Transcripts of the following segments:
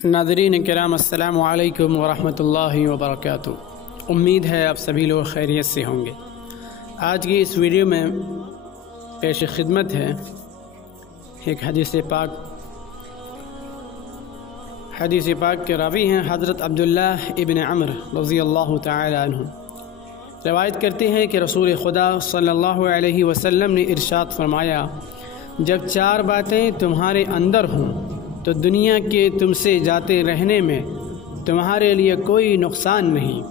ناظرین کرام السلام علیکم ورحمۃ اللہ وبرکاتہ۔ امید ہے آپ سبھی لوگ خیریت سے ہوں گے۔ آج کی اس ویڈیو میں پیش خدمت ہے ایک حدیث پاک کے راوی ہیں حضرت عبداللہ ابن عمرو رضی اللہ تعالی عنہ۔ روایت کرتے ہیں کہ رسول خدا صلی اللہ علیہ وسلم نے ارشاد فرمایا، جب چار باتیں تمہارے اندر ہوں تو دنیا کے تم سے جاتے رہنے میں تمہارے لیے کوئی نقصان نہیں۔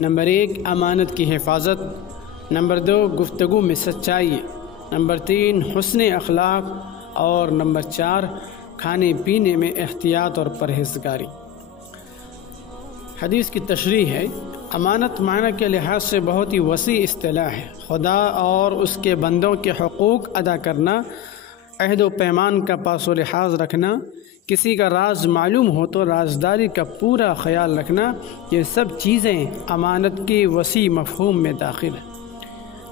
نمبر 1 امانت کی حفاظت، نمبر 2 گفتگو میں سچائی، نمبر 3 حسن اخلاق اور نمبر 4 کھانے پینے میں احتیاط اور پرہیزگاری۔ حدیث کی تشریح ہے، امانت معنی کے لحاظ سے بہت ہی وسیع اصطلاح ہے۔ خدا اور اس کے بندوں کے حقوق ادا کرنا، عہد و پیمان کا پاس و لحاظ رکھنا، کسی کا راز معلوم ہو تو رازداری کا پورا خیال رکھنا، یہ سب چیزیں امانت کی وسیع مفہوم میں داخل ہیں۔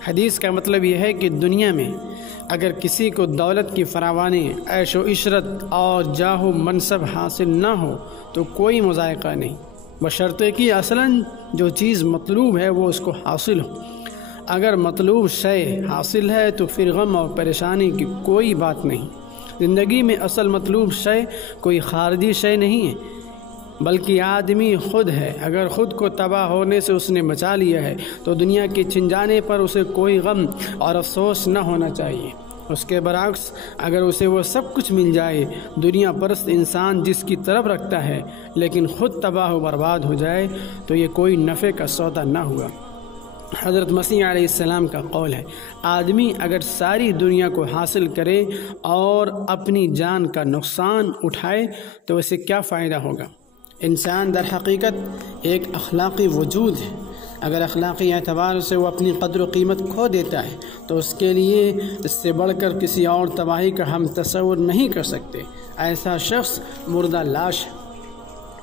حدیث کا مطلب یہ ہے کہ دنیا میں اگر کسی کو دولت کی فراوانی، عیش و عشرت اور جاہ و منصب حاصل نہ ہو تو کوئی مذائقہ نہیں، بشرطے کہ اصلاً جو چیز مطلوب ہے وہ اس کو حاصل ہو۔ اگر مطلوب شے حاصل ہے تو پھر غم اور پریشانی کی کوئی بات نہیں۔ زندگی میں اصل مطلوب شے کوئی خارجی شے نہیں ہے بلکہ آدمی خود ہے۔ اگر خود کو تباہ ہونے سے اس نے بچا لیا ہے تو دنیا کے چھن جانے پر اسے کوئی غم اور افسوس نہ ہونا چاہیے۔ اس کے برعکس اگر اسے وہ سب کچھ مل جائے، دنیا پرست انسان جس کی طرف رکھتا ہے، لیکن خود تباہ و برباد ہو جائے تو یہ کوئی نفع کا سودا نہ ہوا۔ حضرت مسیح علیہ السلام کا قول ہے، آدمی اگر ساری دنیا کو حاصل کرے اور اپنی جان کا نقصان اٹھائے تو اسے کیا فائدہ ہوگا؟ انسان در حقیقت ایک اخلاقی وجود ہے۔ اگر اخلاقی اعتبار سے وہ اپنی قدر و قیمت کھو دیتا ہے تو اس کے لیے اس سے بڑھ کر کسی اور تباہی کا ہم تصور نہیں کر سکتے۔ ایسا شخص مردہ لاش ہے۔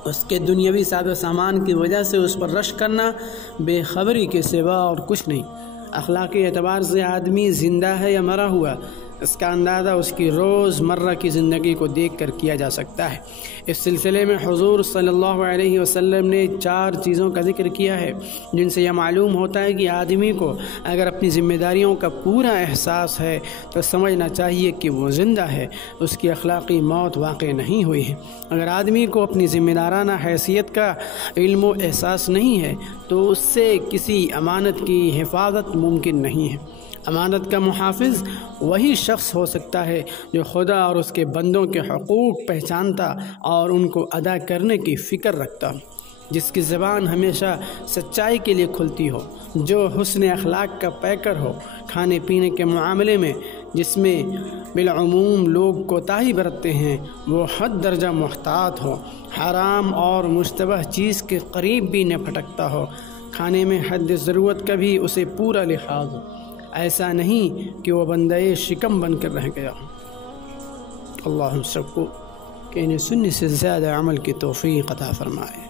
اس کے دنیاوی ساز و سامان کی وجہ سے اس پر رشک کرنا بے خبری کے سوا اور کچھ نہیں۔ اخلاقی اعتبار سے آدمی زندہ ہے یا مرا ہوا، اس کا اندازہ اس کی روز مرہ کی زندگی کو دیکھ کر کیا جا سکتا ہے۔ اس سلسلے میں حضور صلی اللہ علیہ وسلم نے 4 چیزوں کا ذکر کیا ہے جن سے یہ معلوم ہوتا ہے کہ آدمی کو اگر اپنی ذمہ داریوں کا پورا احساس ہے تو سمجھنا چاہیے کہ وہ زندہ ہے، اس کی اخلاقی موت واقع نہیں ہوئی ہے۔ اگر آدمی کو اپنی ذمہ دارانہ حیثیت کا علم و احساس نہیں ہے تو اس سے کسی امانت کی حفاظت ممکن نہیں ہے۔ امانت کا محافظ وہی شخص ہو سکتا ہے جو خدا اور اس کے بندوں کے حقوق پہچانتا اور ان کو ادا کرنے کی فکر رکھتا، جس کی زبان ہمیشہ سچائی کے لیے کھلتی ہو، جو حسن اخلاق کا پیکر ہو، کھانے پینے کے معاملے میں جس میں بالعموم لوگ کوتاہی برتتے ہیں وہ حد درجہ محتاط ہو، حرام اور مشتبہ چیز کے قریب بھی نہ پھٹکتا ہو، کھانے میں حد ضرورت کا بھی اسے پورا لحاظ ہو، ایسا نہیں کہ وہ بندہ شکم بن کر رہ گیا۔ اللہ ہم سب کو کہ انہیں سننے سے زیادہ عمل کی توفیق عطا فرمائے۔